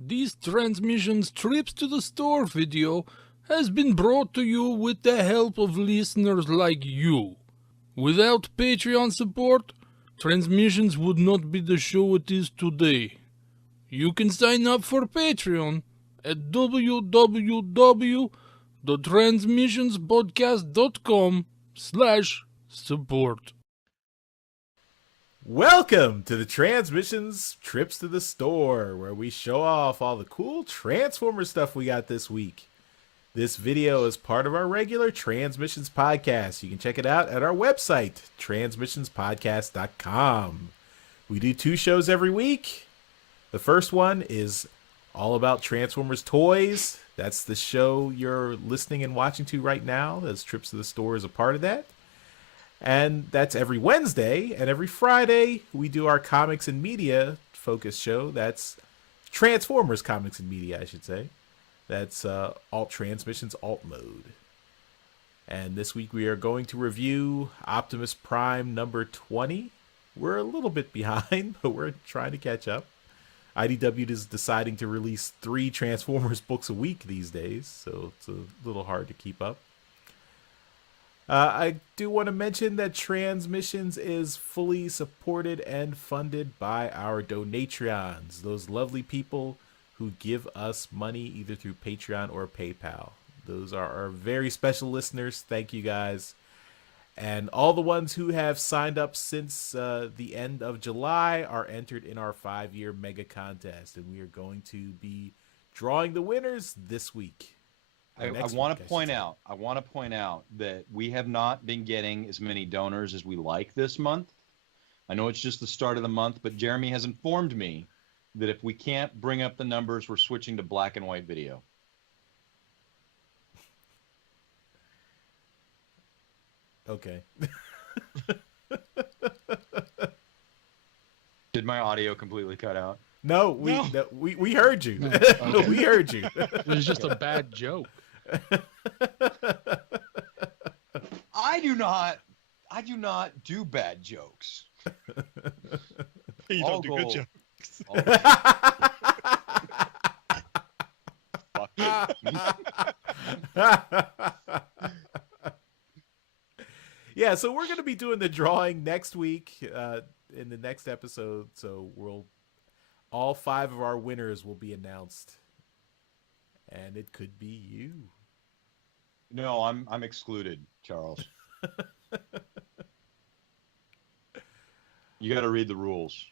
This Transmissions Trips to the Store video has been brought to you with the help of listeners like you. Without Patreon support, Transmissions would not be the show it is today. You can sign up for Patreon at www.transmissionspodcast.com/support. Welcome to the Transmissions Trips to the Store, where we show off all the cool Transformer stuff we got this week. This video is part of our regular Transmissions podcast. You can check it out at our website, transmissionspodcast.com. We do 2 shows every week. The first one is all about Transformers toys. That's the show you're listening and watching to right now, as Trips to the Store is a part of that. And that's every Wednesday, and every Friday we do our comics and media focus show. That's Transformers Comics and Media, I should say. That's Alt Transmissions Alt Mode. And this week we are going to review Optimus Prime number 20. We're a little bit behind, but we're trying to catch up. IDW is deciding to release 3 Transformers books a week these days, so it's a little hard to keep up. I do want to mention that Transmissions is fully supported and funded by our Donatreons, those lovely people who give us money either through Patreon or PayPal. Those are our very special listeners. Thank you guys. And all the ones who have signed up since the end of July are entered in our 5-year mega contest. And we are going to be drawing the winners this week. I want to point out that we have not been getting as many donors as we like this month. I know it's just the start of the month, but Jeremy has informed me that if we can't bring up the numbers, we're switching to black and white video. Okay. Did my audio completely cut out? No, we heard you. No, okay. We heard you. It was just a bad joke. I do not do bad jokes. You don't do good jokes. Yeah, so we're going to be doing the drawing next week in the next episode. So all 5 of our winners will be announced, and it could be you. No, I'm excluded, Charles. You got to read the rules.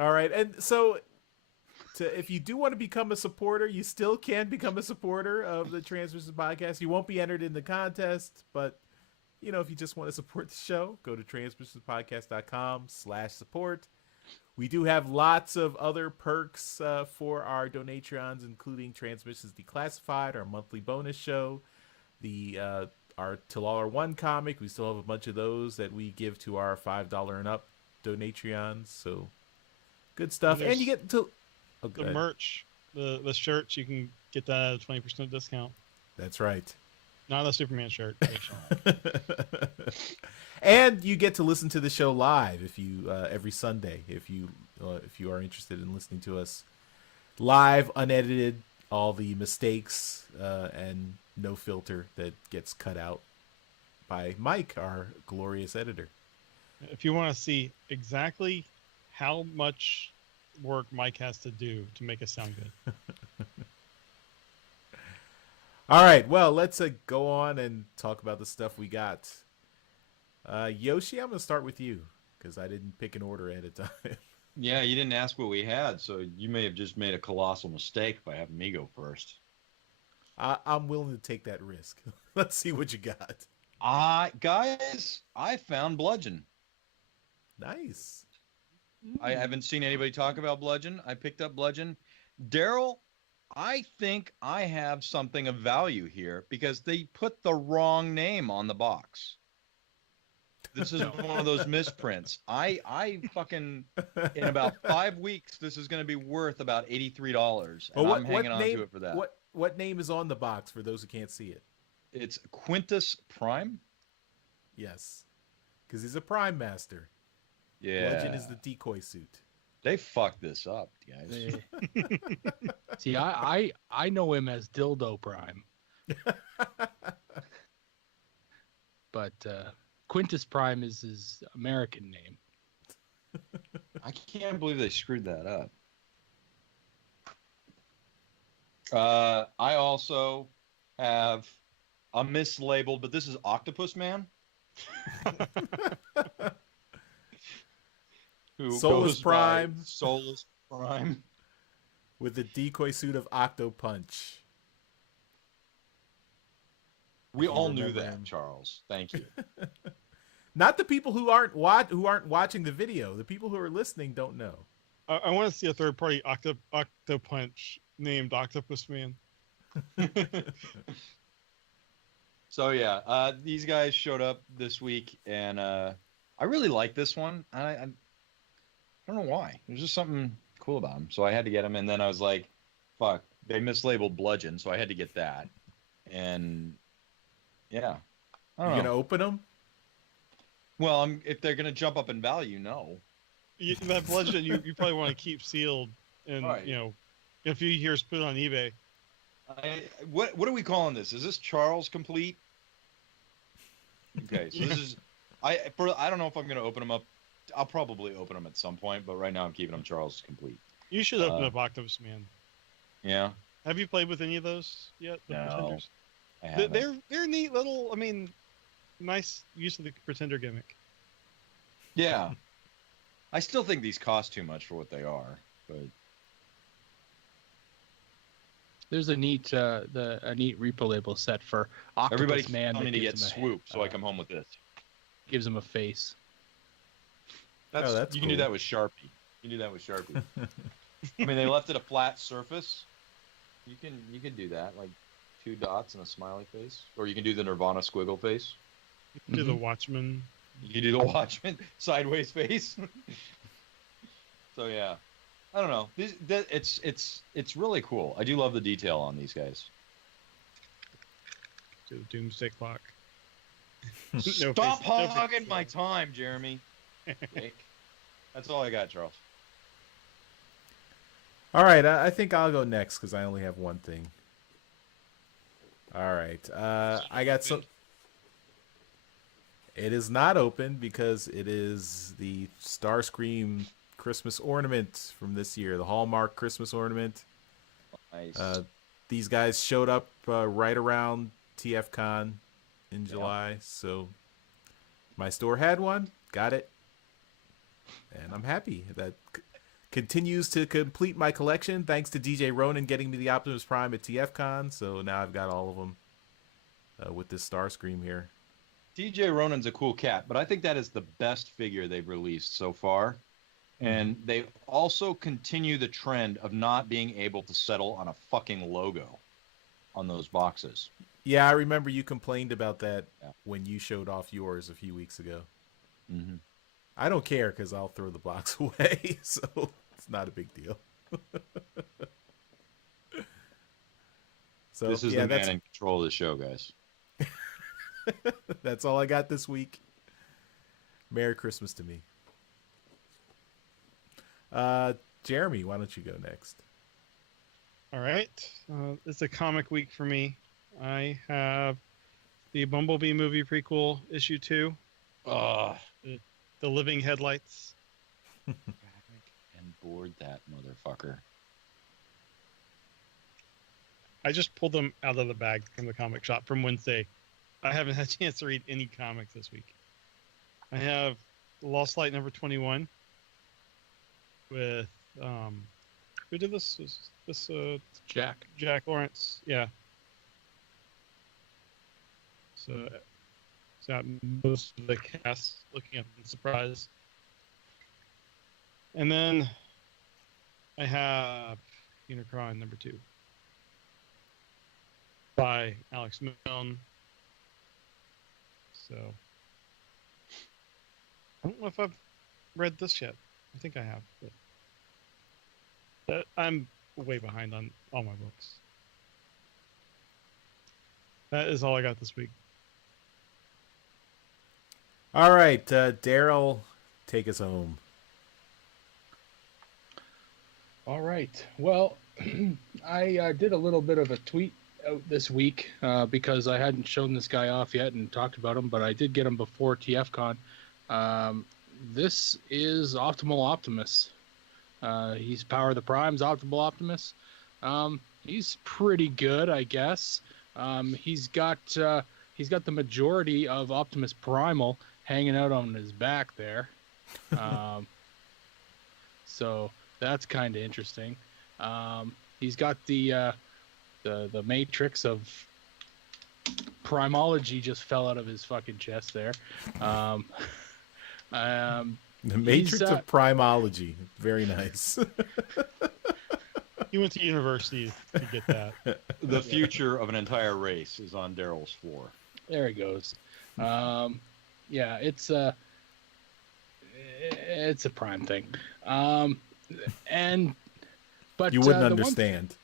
All right, and so if you do want to become a supporter, you still can become a supporter of the Transmissions podcast. You won't be entered in the contest, but if you just want to support the show, go to transmissionspodcast.com/support. We do have lots of other perks for our Donatreons, including Transmissions Declassified, our monthly bonus show, our Till All Are One comic. We still have a bunch of those that we give to our $5 and up Donatreons. So good stuff. And you get to the merch, the shirts. You can get that at a 20% discount. That's right. Not a Superman shirt. And you get to listen to the show live if you every Sunday if you are interested in listening to us live, unedited, all the mistakes and no filter that gets cut out by Mike, our glorious editor. If you want to see exactly how much work Mike has to do to make it sound good. All right, well, let's go on and talk about the stuff we got. Yoshi, I'm going to start with you because I didn't pick an order ahead of time. Yeah, you didn't ask what we had, so you may have just made a colossal mistake by having me go first. I'm willing to take that risk. Let's see what you got. Guys, I found Bludgeon. Nice. I haven't seen anybody talk about Bludgeon. I picked up Bludgeon. Darryl, I think I have something of value here because they put the wrong name on the box. This is one of those misprints. I fucking, in about 5 weeks, this is going to be worth about $83. And I'm hanging on to it for that. What name is on the box for those who can't see it? It's Quintus Prime. Yes, because he's a Prime Master. Yeah. Legend is the decoy suit. They fucked this up, guys. See, I know him as Dildo Prime, but Quintus Prime is his American name. I can't believe they screwed that up. I also have a mislabeled, but this is Octopus Man. Who Soulless goes Prime. by Soulless Prime. With the decoy suit of Octo Punch. We You all knew remember that, him. Charles. Thank you. Not the people who aren't watching the video. The people who are listening don't know. I want to see a third party Octo Punch named Octopus Man. So yeah, these guys showed up this week, and I really like this one. I don't know why. There's just something cool about them, so I had to get them. And then I was like, "Fuck!" They mislabeled Bludgeon, so I had to get that. And yeah, I don't You know. gonna open them? Well, if they're gonna jump up in value, no. That Bludgeon you probably want to keep sealed, and Right. in a few years put it on eBay. What are we calling this? Is this Charles complete? Okay, so this is I don't know if I'm gonna open them up. I'll probably open them at some point, but right now I'm keeping them Charles complete. You should open up Octopus Man. Yeah, Have you played with any of those yet? The No. Pretenders? I haven't. They're neat little. I mean, nice use of the Pretender gimmick. Yeah, I still think these cost too much for what they are, but There's a neat repo label set for Octopus everybody Man telling that me to get gives him Swoop, so I come home with this. gives him a face. That's You can do cool. that with Sharpie. You can do that with Sharpie. I mean, they left it a flat surface. You can do that, like 2 dots and a smiley face, or you can do the Nirvana squiggle face. To the Watchman. You can do the Watchman sideways face. So yeah, I don't know. It's really cool. I do love the detail on these guys. To the Doomsday Clock. Stop No face- hogging my time, Jeremy. Dick. That's all I got, Charles. All right, I think I'll go next because I only have one thing. All right, I got some. It is not open because it is the Starscream Christmas ornament from this year, the Hallmark Christmas ornament. Nice. These guys showed up right around TFCon in July, so my store had one, got it, and I'm happy. That continues to complete my collection thanks to DJ Ronan getting me the Optimus Prime at TFCon, so now I've got all of them with this Starscream here. DJ Ronan's a cool cat, but I think that is the best figure they've released so far. And they also continue the trend of not being able to settle on a fucking logo on those boxes. Yeah, I remember you complained about that Yeah. when you showed off yours a few weeks ago. Mm-hmm. I don't care because I'll throw the box away, so it's not a big deal. So This is the man in control of the show, guys. that's all I got this week. Merry Christmas to me. Jeremy, why don't you go next? All right. It's a comic week for me. I have the Bumblebee movie prequel, issue 2, The Living Headlights. And board that motherfucker. I just pulled them out of the bag from the comic shop from Wednesday. I haven't had a chance to read any comics this week. I have Lost Light number 21 with who did this? Is this Jack. Jack Lawrence? Yeah. So it's got most of the cast looking up in surprise. And then I have Unicron number 2 by Alex Milne. So I don't know if I've read this yet. I think I have, but I'm way behind on all my books. That is all I got this week. All right, Darryl, take us home. All right. Well, I did a little bit of a tweet out this week because I hadn't shown this guy off yet and talked about him, but I did get him before TFCon. This is Optimal Optimus. He's Power of the Prime's Optimal Optimus. He's pretty good, I guess. He's got the majority of Optimus Primal hanging out on his back there. So that's kind of interesting. He's got the matrix of primology just fell out of his fucking chest there. The matrix of primology. Very nice. He went to university to get that. The future of an entire race is on Darryl's floor. There he goes. Yeah, it's a prime thing. But you wouldn't understand.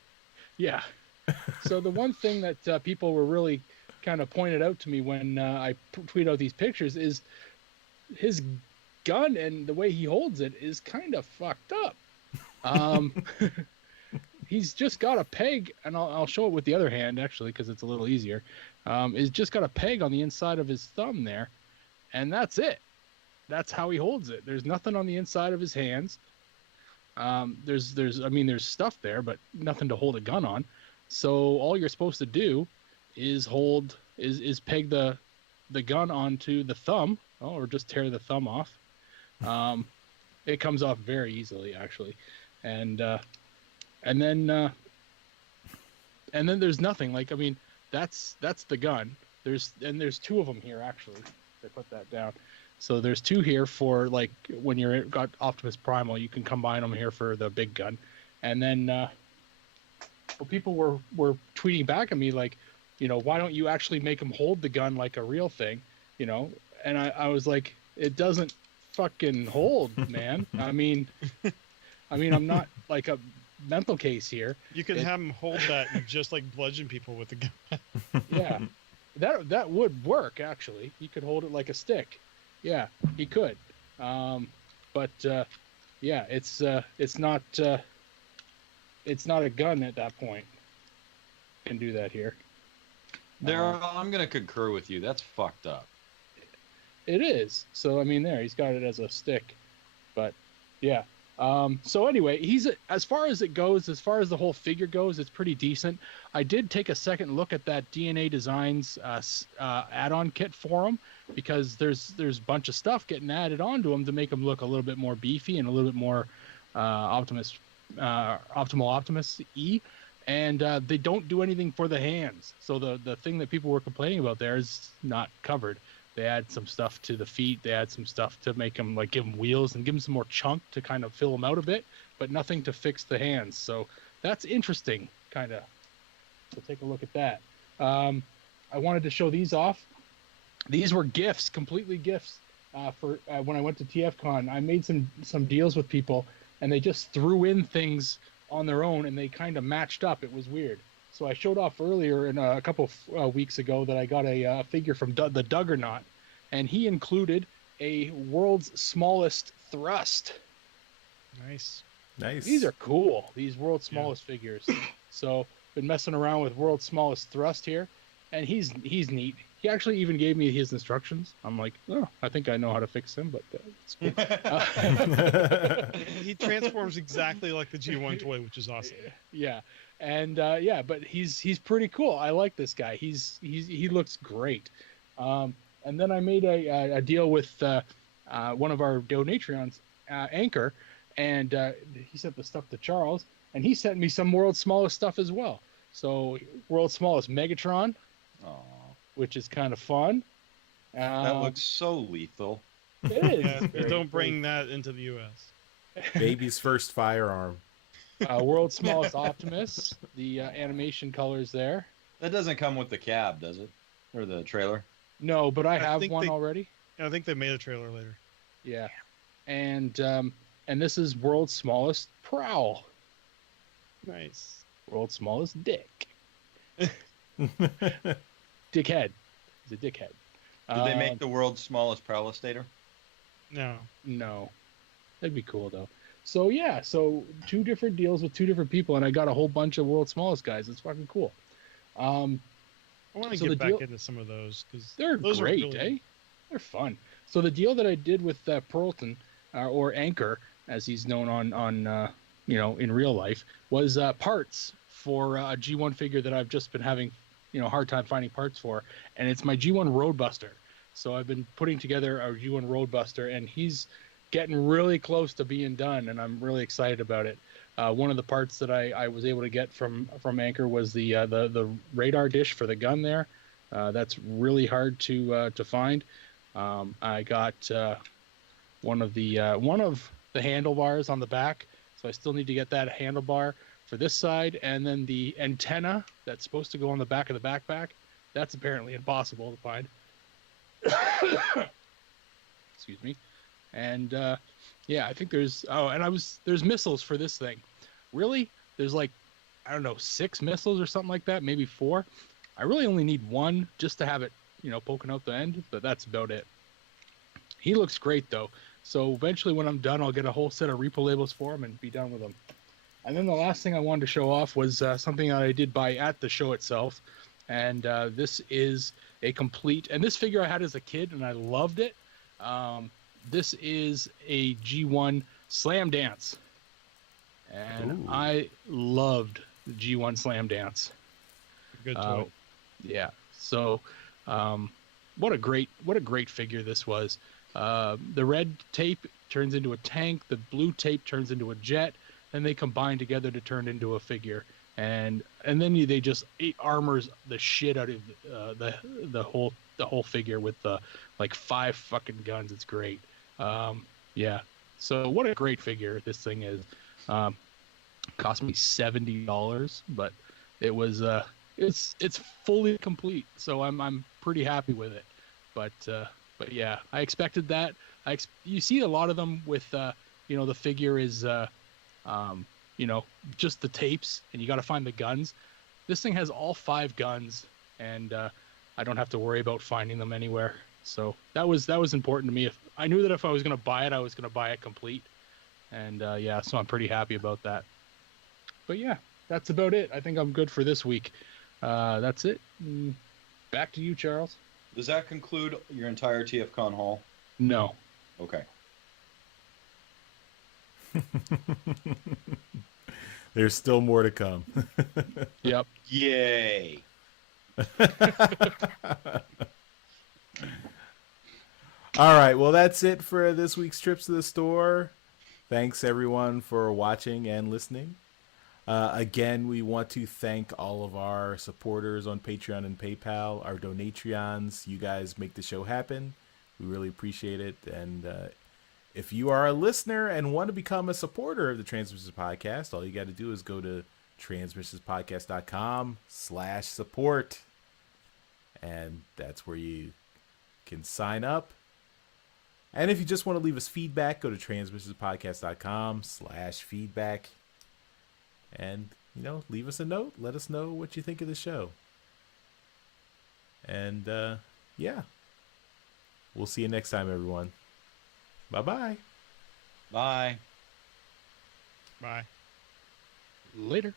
Yeah. So the one thing that people were really kind of pointed out to me when I tweet out these pictures is his gun, and the way he holds it is kind of fucked up. He's just got a peg, and I'll show it with the other hand actually because it's a little easier. He's just got a peg on the inside of his thumb there, and that's it. That's how he holds it. There's nothing on the inside of his hands. There's stuff there, but nothing to hold a gun on. So all you're supposed to do is peg the gun onto the thumb, or just tear the thumb off. It comes off very easily actually, and then there's nothing. Like, I mean, that's the gun. There's two of them here actually. I put that down. So there's two here for like when you're got Optimus Primal, you can combine them here for the big gun. And then people were tweeting back at me like, why don't you actually make him hold the gun like a real thing, And I was like, it doesn't fucking hold, man. I mean, I'm not like a mental case here. You can have him hold that and just like bludgeon people with the gun. Yeah, that would work actually. You could hold it like a stick. Yeah, he could. But yeah, it's not a gun at that point. Can do that here. Darryl, I'm going to concur with you. That's fucked up. It is. So I mean, there he's got it as a stick. But yeah. So anyway, as far as it goes, as far as the whole figure goes, it's pretty decent. I did take a second look at that DNA Designs add-on kit for him because there's a bunch of stuff getting added onto him to make him look a little bit more beefy and a little bit more Optimal Optimus E. And they don't do anything for the hands. So the thing that people were complaining about there is not covered. They add some stuff to the feet. They add some stuff to make them, like, give them wheels and give them some more chunk to kind of fill them out a bit, but nothing to fix the hands. So that's interesting, kind of. So take a look at that. I wanted to show these off. These were gifts, completely gifts for when I went to TFCon. I made some deals with people, and they just threw in things on their own, and they kind of matched up. It was weird. So I showed off earlier in a couple weeks ago that I got a figure from the Duggernaut, and he included a world's smallest thrust. Nice. These are cool. These world's smallest figures. So been messing around with world's smallest thrust here, and he's neat. He actually even gave me his instructions. I'm like, oh, I think I know how to fix him, but it's cool. He transforms exactly like the G1 toy, which is awesome. Yeah. And but he's pretty cool. I like this guy. He looks great. And then I made a deal with one of our donatrions, Anchor, and he sent the stuff to Charles, and he sent me some world's smallest stuff as well. So world's smallest Megatron, which is kind of fun. That looks so lethal. It is. Yeah, don't bring that into the U.S. Baby's first firearm. World's smallest Optimus. The animation colors there. That doesn't come with the cab, does it? Or the trailer? No, but I have one already. I think they made a trailer later. Yeah. And this is world's smallest Prowl. Nice. World's smallest Dick. Dickhead. He's a dickhead. Did they make the world's smallest Prowlistator? No. No. That'd be cool though. So yeah, so 2 different deals with 2 different people, and I got a whole bunch of world's smallest guys. It's fucking cool. I want to So the get back deal- into some of those because They're those great, are really eh? They're fun. So the deal that I did with Peralton, or Anchor, as he's known on in real life, was parts for a G1 figure that I've just been having hard time finding parts for, and it's my G1 Roadbuster. So I've been putting together a G1 Roadbuster, and he's getting really close to being done, and I'm really excited about it. One of the parts that I was able to get from Anchor was the radar dish for the gun there. That's really hard to find. I got one of the handlebars on the back, so I still need to get that handlebar for this side, and then the antenna that's supposed to go on the back of the backpack. That's apparently impossible to find. Excuse me. And I think there's there's missiles for this thing. Really? There's like, I don't know, 6 missiles or something like that, maybe 4. I really only need 1 just to have it, poking out the end, but that's about it. He looks great though. So eventually when I'm done, I'll get a whole set of repo labels for him and be done with them. And then the last thing I wanted to show off was something that I did buy at the show itself. And this is a complete, and this figure I had as a kid and I loved it. This is a G1 Slam Dance. And Ooh. I loved the G1 Slam Dance. good toy. Yeah. So, what a great figure this was. The red tape turns into a tank. The blue tape turns into a jet, and they combine together to turn into a figure. And then it armors the shit out of the whole figure with like 5 fucking guns. It's great. Yeah. So what a great figure this thing is. Cost me $70, but it was it's fully complete. So I'm pretty happy with it. But yeah, I expected that. You see a lot of them with the figure is just the tapes, and you got to find the guns. This thing has all 5 guns, and I don't have to worry about finding them anywhere. So that was important to me. I knew that if I was going to buy it, I was going to buy it complete. And so I'm pretty happy about that. But yeah, that's about it. I think I'm good for this week. That's it. Back to you, Charles. Does that conclude your entire TFCon haul? No. Okay. There's still more to come. Yep. Yay. All right. Well, that's it for this week's Trips to the Store. Thanks, everyone, for watching and listening. Again, we want to thank all of our supporters on Patreon and PayPal, our Donatreons. You guys make the show happen. We really appreciate it. And if you are a listener and want to become a supporter of the TransMissions Podcast, all you got to do is go to transmissionspodcast.com/support. And that's where you can sign up. And if you just want to leave us feedback, go to transmissionspodcast.com/feedback. And, leave us a note. Let us know what you think of the show. And, yeah. We'll see you next time, everyone. Bye-bye. Bye. Bye. Later.